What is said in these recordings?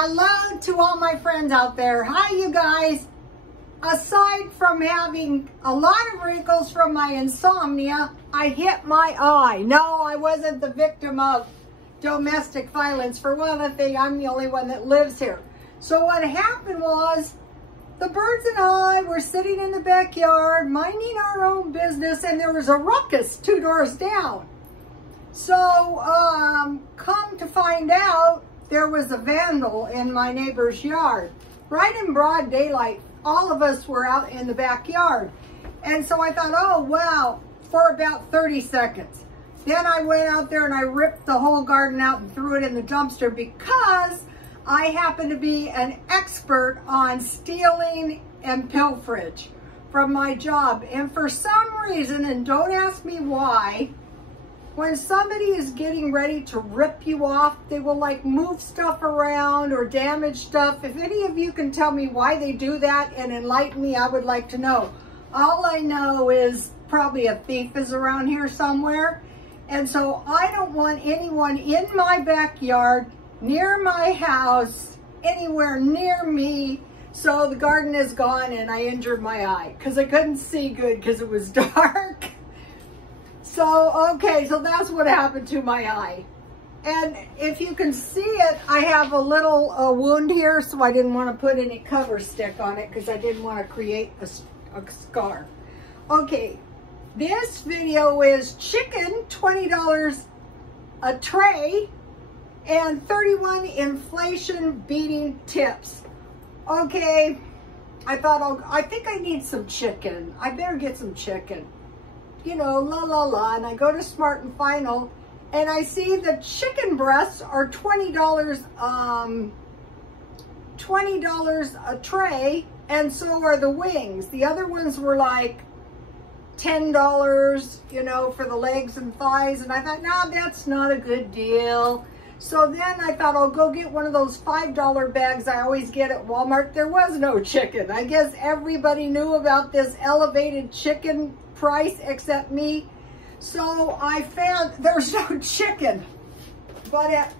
Hello to all my friends out there. Hi, you guys. Aside from having a lot of wrinkles from my insomnia, I hit my eye. No, I wasn't the victim of domestic violence. For one thing, I'm the only one that lives here. So what happened was, the birds and I were sitting in the backyard, minding our own business, and there was a ruckus 2 doors down. So, come to find out, there was a vandal in my neighbor's yard. Right in broad daylight, all of us were out in the backyard. And so I thought, oh, wow, for about 30 seconds. Then I went out there and I ripped the whole garden out and threw it in the dumpster because I happen to be an expert on stealing and pilferage from my job. And for some reason, and don't ask me why, when somebody is getting ready to rip you off, they will like move stuff around or damage stuff. If any of you can tell me why they do that and enlighten me, I would like to know. All I know is probably a thief is around here somewhere. And so I don't want anyone in my backyard, near my house, anywhere near me. So the garden is gone and I injured my eye because I couldn't see good because it was dark. So, okay, so that's what happened to my eye. And if you can see it, I have a little wound here, so I didn't want to put any cover stick on it because I didn't want to create a scar. Okay, this video is chicken, $20 a tray, and 31 inflation beating tips. Okay, I think I need some chicken. I better get some chicken. You know, la la la, and I go to Smart and Final, and I see the chicken breasts are $20 a tray, and so are the wings. The other ones were like $10, you know, for the legs and thighs, and I thought, no, that's not a good deal. So then I thought I'll go get one of those $5 bags I always get at Walmart. There was no chicken. I guess everybody knew about this elevated chicken price except me. So I found there's no chicken. But at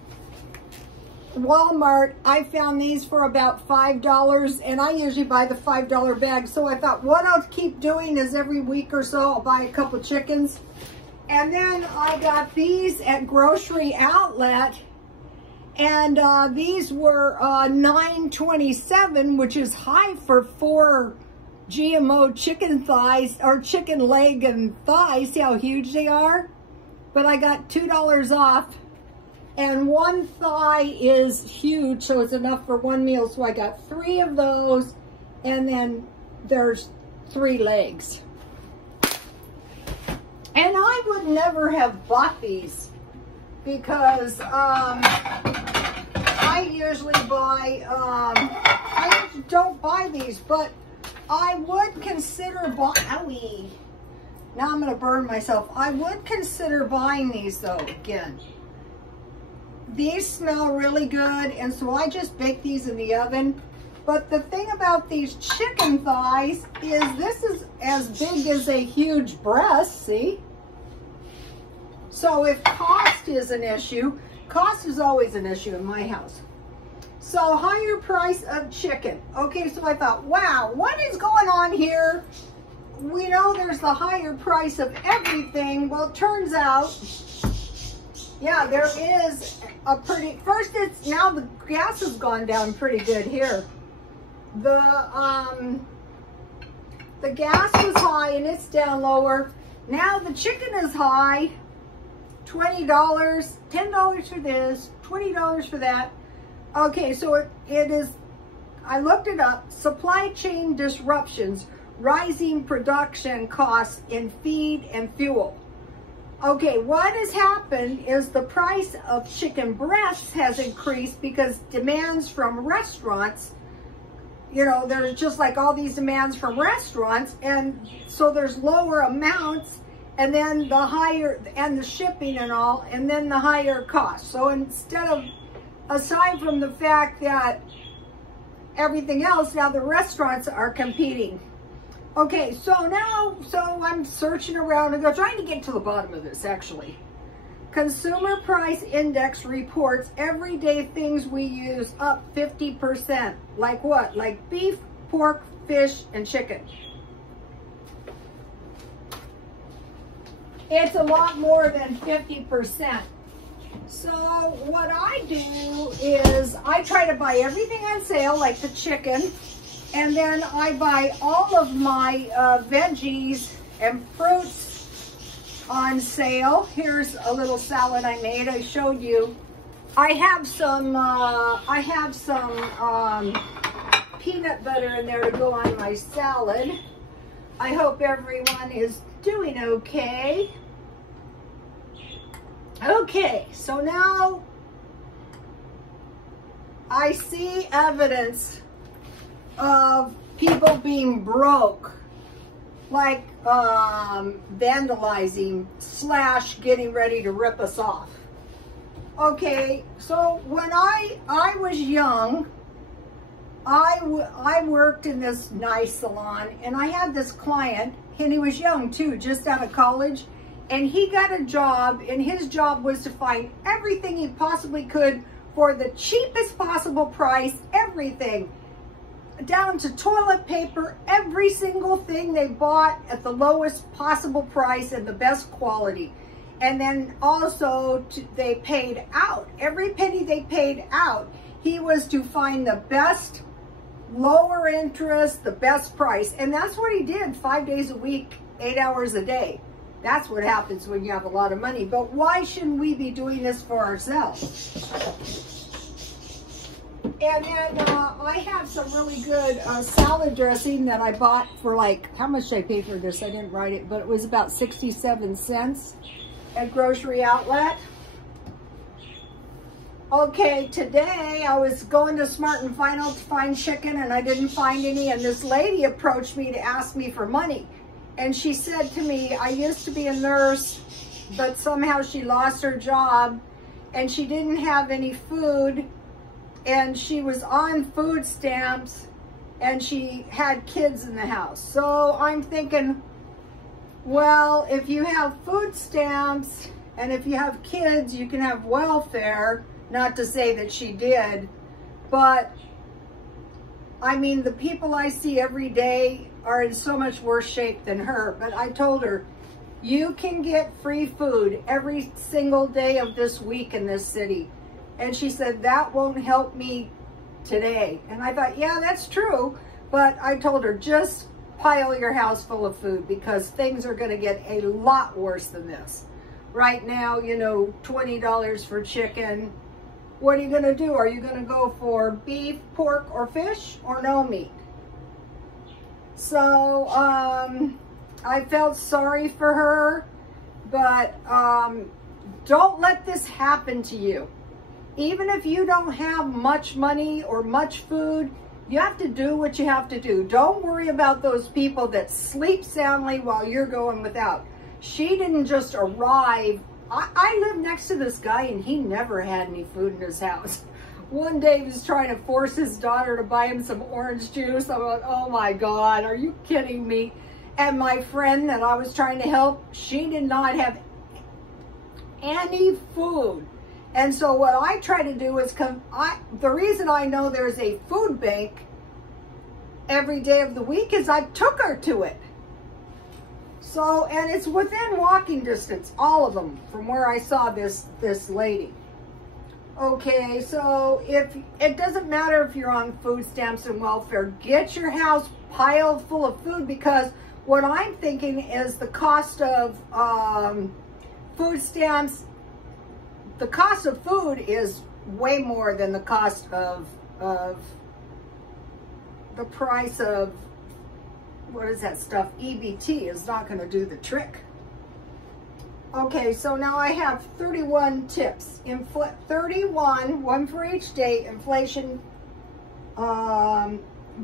Walmart, I found these for about $5, and I usually buy the $5 bag. So I thought what I'll keep doing is every week or so I'll buy a couple chickens. And then I got these at Grocery Outlet, and these were $9.27, which is high for 4 GMO chicken thighs, or chicken leg and thighs. See how huge they are? But I got $2 off, and one thigh is huge, so it's enough for one meal. So I got 3 of those, and then there's 3 legs. And I would never have bought these because I usually buy, I don't buy these, but I would consider buying, now I'm going to burn myself. I would consider buying these though, again. These smell really good, and so I just bake these in the oven. But the thing about these chicken thighs is this is as big as a huge breast, see? So if cost is an issue, cost is always an issue in my house. So higher price of chicken. Okay, so I thought, wow, what is going on here? We know there's the higher price of everything. Well, it turns out, yeah, there is a pretty, first it's, now the gas has gone down pretty good here. The gas was high and it's down lower. Now the chicken is high, $20, $10 for this, $20 for that. Okay, so it is, I looked it up, supply chain disruptions, rising production costs in feed and fuel. Okay, what has happened is the price of chicken breasts has increased because demands from restaurants, you know, there's just like all these demands from restaurants, and so there's lower amounts, and then the higher, and the shipping and all, and then the higher cost. So instead of, aside from the fact that everything else, now the restaurants are competing. Okay, so now, I'm searching around and trying to get to the bottom of this actually. Consumer Price Index reports everyday things we use up 50%. Like what? Like beef, pork, fish, and chicken. It's a lot more than 50%. So what I do is I try to buy everything on sale, like the chicken, and then I buy all of my veggies and fruits on sale. Here's a little salad I made. I showed you. I have some peanut butter in there to go on my salad. I hope everyone is doing okay. Okay, so now I see evidence of people being broke, like vandalizing / getting ready to rip us off. Okay, so when I was young, I worked in this nice salon, and I had this client, and he was young too, just out of college, and he got a job, and his job was to find everything he possibly could for the cheapest possible price, everything, down to toilet paper, every single thing they bought at the lowest possible price and the best quality. And then also they paid out. Every penny they paid out, he was to find the best, lower interest, the best price. And that's what he did 5 days a week, 8 hours a day. That's what happens when you have a lot of money. But why shouldn't we be doing this for ourselves? And then I have some really good salad dressing that I bought for, like, how much did I pay for this? I didn't write it, but it was about 67 cents at Grocery Outlet. Okay, today I was going to Smart & Final to find chicken, and I didn't find any, and this lady approached me to ask me for money. And she said to me, I used to be a nurse, but somehow she lost her job, and she didn't have any food, and she was on food stamps, and she had kids in the house. So I'm thinking, well, if you have food stamps and if you have kids, you can have welfare. Not to say that she did, but I mean, the people I see every day are in so much worse shape than her. But I told her, you can get free food every single day of this week in this city. And she said, that won't help me today. And I thought, yeah, that's true. But I told her, just pile your house full of food, because things are going to get a lot worse than this. Right now, you know, $20 for chicken. What are you going to do? Are you going to go for beef, pork, or fish, or no meat? So, I felt sorry for her, but don't let this happen to you. Even if you don't have much money or much food, you have to do what you have to do. Don't worry about those people that sleep soundly while you're going without. She didn't just arrive. I live next to this guy, and he never had any food in his house. One day he was trying to force his daughter to buy him some orange juice. I'm like, oh my God, are you kidding me? And my friend that I was trying to help, she did not have any food. And so what I try to do is the reason I know there's a food bank every day of the week is I took her to it. So, and it's within walking distance, all of them, from where I saw this lady. Okay, so if it doesn't matter if you're on food stamps and welfare, get your house piled full of food, because what I'm thinking is the cost of food stamps, the cost of food is way more than the cost of the price of, what is that stuff? EBT is not going to do the trick. Okay, so now I have 31 tips. 31, one for each day, inflation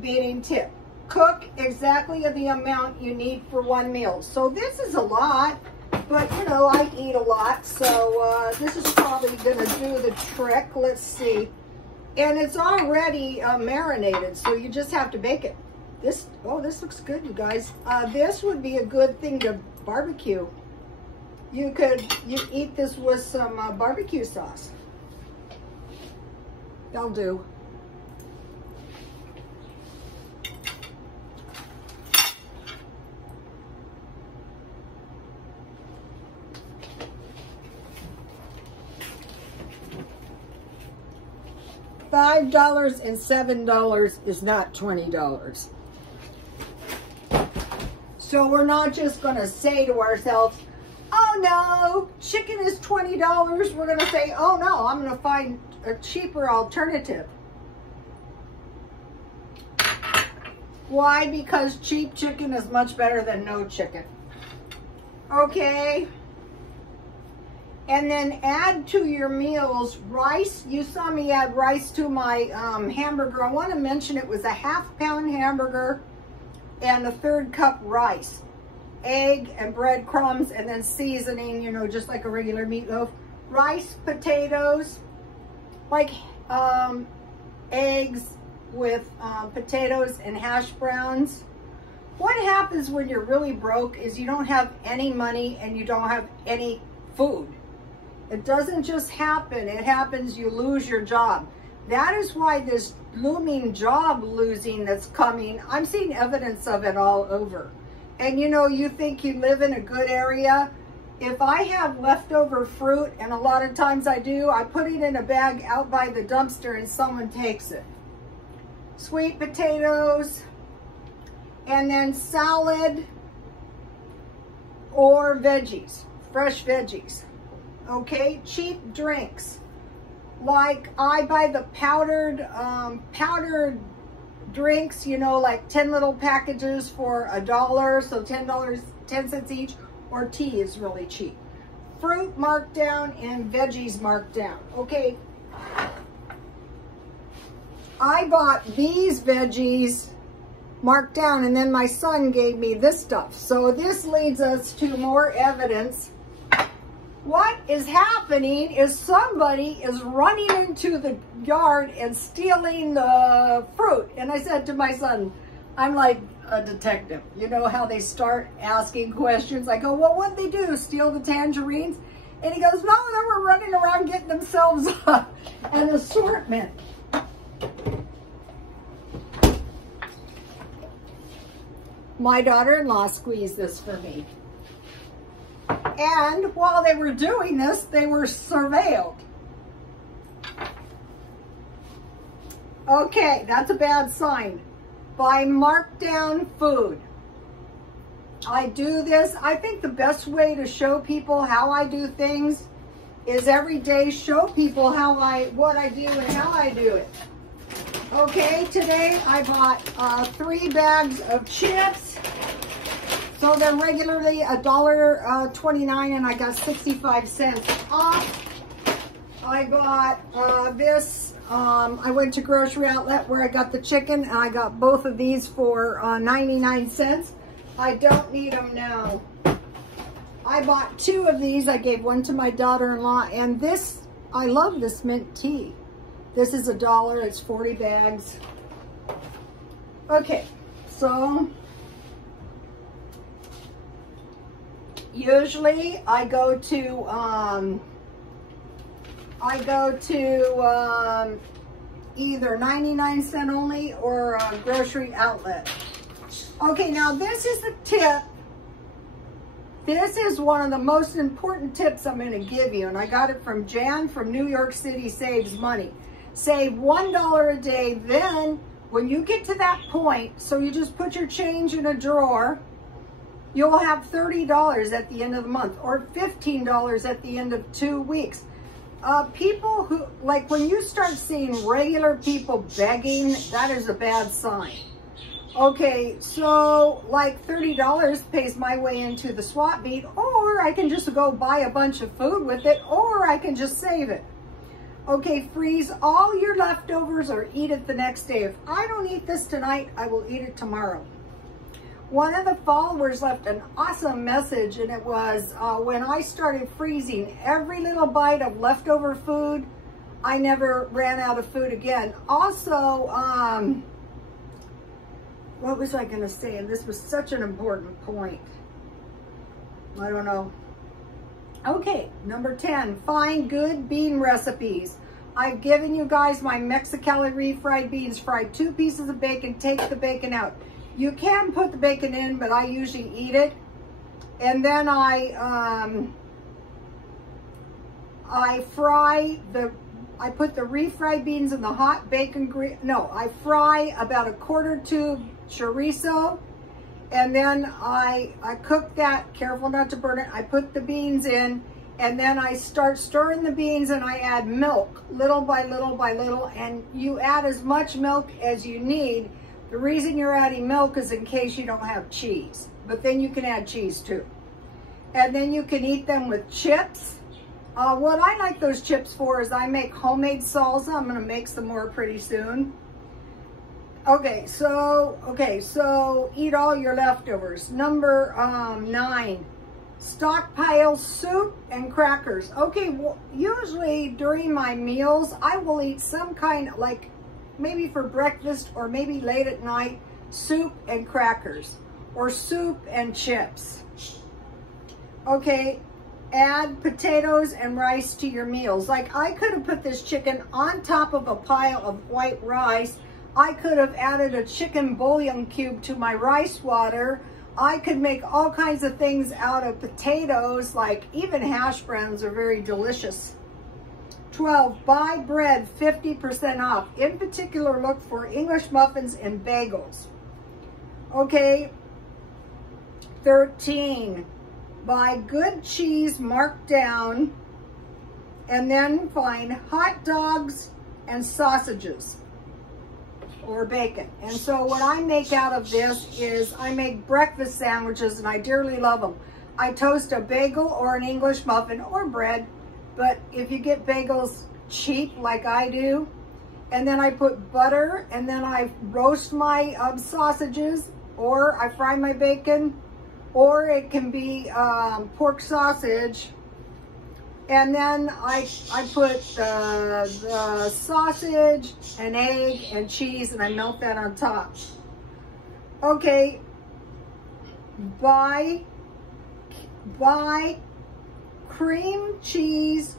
beating tip. Cook exactly the amount you need for one meal. So this is a lot, but you know, I eat a lot, so this is probably going to do the trick. Let's see. And it's already marinated, so you just have to bake it. Oh, this looks good, you guys. This would be a good thing to barbecue. You eat this with some barbecue sauce. That'll do. $5 and $7 is not $20. So we're not just going to say to ourselves, oh no, chicken is $20. We're going to say, oh no, I'm going to find a cheaper alternative. Why? Because cheap chicken is much better than no chicken. Okay. And then add to your meals rice. You saw me add rice to my hamburger. I want to mention it was a half-pound hamburger and a 1/3 cup rice. Egg and breadcrumbs and then seasoning, you know, just like a regular meatloaf. Rice, potatoes, like eggs with potatoes and hash browns. What happens when you're really broke is you don't have any money and you don't have any food. It doesn't just happen. It happens, you lose your job. That is why this looming job losing that's coming, I'm seeing evidence of it all over. And you know, you think you live in a good area. If I have leftover fruit, and a lot of times I do, I put it in a bag out by the dumpster and someone takes it. Sweet potatoes, and then salad or veggies, fresh veggies. Okay, cheap drinks. Like I buy the powdered drinks, you know, like 10 little packages for $1, so $10, 10 cents each, or tea is really cheap. Fruit marked down and veggies marked down. Okay, I bought these veggies marked down and then my son gave me this stuff. So this leads us to more evidence. What is happening is somebody is running into the yard and stealing the fruit. And I said to my son, I'm like a detective. You know how they start asking questions? I go, well, what'd they do? Steal the tangerines? And he goes, no, they were running around getting themselves an assortment. My daughter-in-law squeezed this for me. And while they were doing this, they were surveilled. Okay, that's a bad sign. Buy marked down food. I do this. I think the best way to show people how I do things is every day show people what I do and how I do it. Okay, today I bought 3 bags of chips. So they're regularly $1.29 and I got 65 cents off. I got this, I went to Grocery Outlet where I got the chicken and I got both of these for 99 cents. I don't need them now. I bought 2 of these. I gave one to my daughter-in-law and this, I love this mint tea. This is $1, it's 40 bags. Okay, so usually I go to either 99-cent only or a Grocery Outlet. Okay, now this is the tip. This is one of the most important tips I'm going to give you, and I got it from Jan from New York City Saves Money. Save $1 a day, then when you get to that point, so you just put your change in a drawer, you'll have $30 at the end of the month or $15 at the end of 2 weeks. People who, like when you start seeing regular people begging, that is a bad sign. Okay, so like $30 pays my way into the swap meet, or I can just go buy a bunch of food with it, or I can just save it. Okay, freeze all your leftovers or eat it the next day. If I don't eat this tonight, I will eat it tomorrow. One of the followers left an awesome message, and it was when I started freezing every little bite of leftover food, I never ran out of food again. Also, what was I going to say? And this was such an important point. I don't know. Okay, number 10, find good bean recipes. I've given you guys my Mexicali refried beans. Fry 2 pieces of bacon, take the bacon out. You can put the bacon in, but I usually eat it. And then I put the refried beans in the hot bacon I fry about a 1/4 tube chorizo, and then I cook that, careful not to burn it. I put the beans in, and then I start stirring the beans, and I add milk little by little by little, and you add as much milk as you need. The reason you're adding milk is in case you don't have cheese, but then you can add cheese too. And then you can eat them with chips. What I like those chips for is I make homemade salsa. I'm gonna make some more pretty soon. Okay, so eat all your leftovers. Number 9, stockpile soup and crackers. Okay, well, usually during my meals, I will eat some kind, like maybe for breakfast or maybe late at night, soup and crackers or soup and chips. Okay, add potatoes and rice to your meals. Like I could have put this chicken on top of a pile of white rice. I could have added a chicken bouillon cube to my rice water. I could make all kinds of things out of potatoes, like even hash browns are very delicious. 12, buy bread 50% off. In particular, look for English muffins and bagels. Okay, 13, buy good cheese marked down, and then find hot dogs and sausages or bacon. And so what I make out of this is I make breakfast sandwiches, and I dearly love them. I toast a bagel or an English muffin or bread, but if you get bagels cheap like I do, and then I put butter, and then I roast my sausages, or I fry my bacon, or it can be pork sausage. And then I put the sausage, an egg, and cheese, and I melt that on top. Okay, buy cream cheese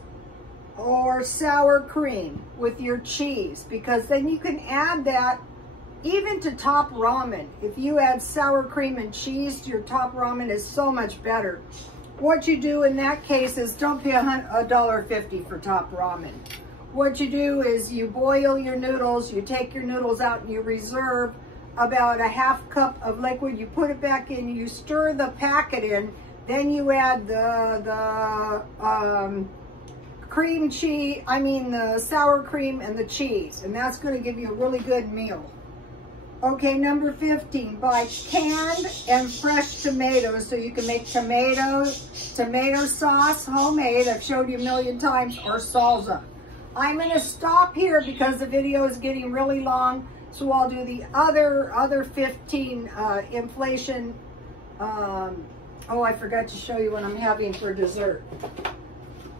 or sour cream with your cheese, because then you can add that even to top ramen. If you add sour cream and cheese to your top ramen, is so much better. What you do in that case is don't pay $1.50 for top ramen. What you do is you boil your noodles, you take your noodles out, and you reserve about a 1/2 cup of liquid. You put it back in, you stir the packet in, then you add the cream cheese, the sour cream and the cheese, and that's going to give you a really good meal. Okay, number 15, buy canned and fresh tomatoes so you can make tomato sauce, homemade, I've showed you a million times, or salsa. I'm going to stop here because the video is getting really long, so I'll do the other 15 inflation. Oh, I forgot to show you what I'm having for dessert.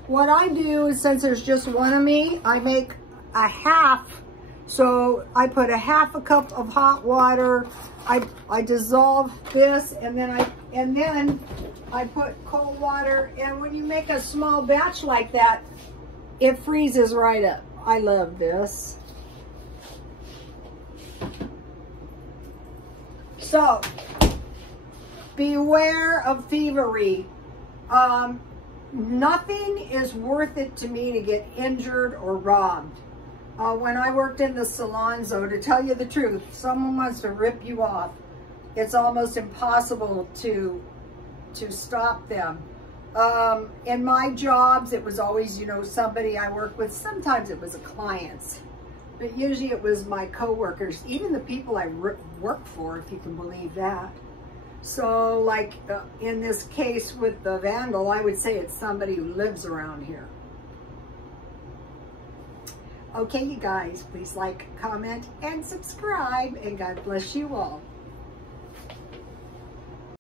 What I do is, since there's just one of me, I make a half. So I put a 1/2 cup of hot water. I dissolve this, and then I put cold water. And when you make a small batch like that, it freezes right up. I love this. So beware of thievery. Nothing is worth it to me to get injured or robbed. When I worked in the salons, though, to tell you the truth, if someone wants to rip you off, it's almost impossible to stop them. In my jobs, it was always, somebody I worked with. Sometimes it was a client, but usually it was my coworkers, even the people I worked for, if you can believe that. So, like in this case with the vandal, I would say it's somebody who lives around here. Okay, you guys, please like, comment, and subscribe, and God bless you all.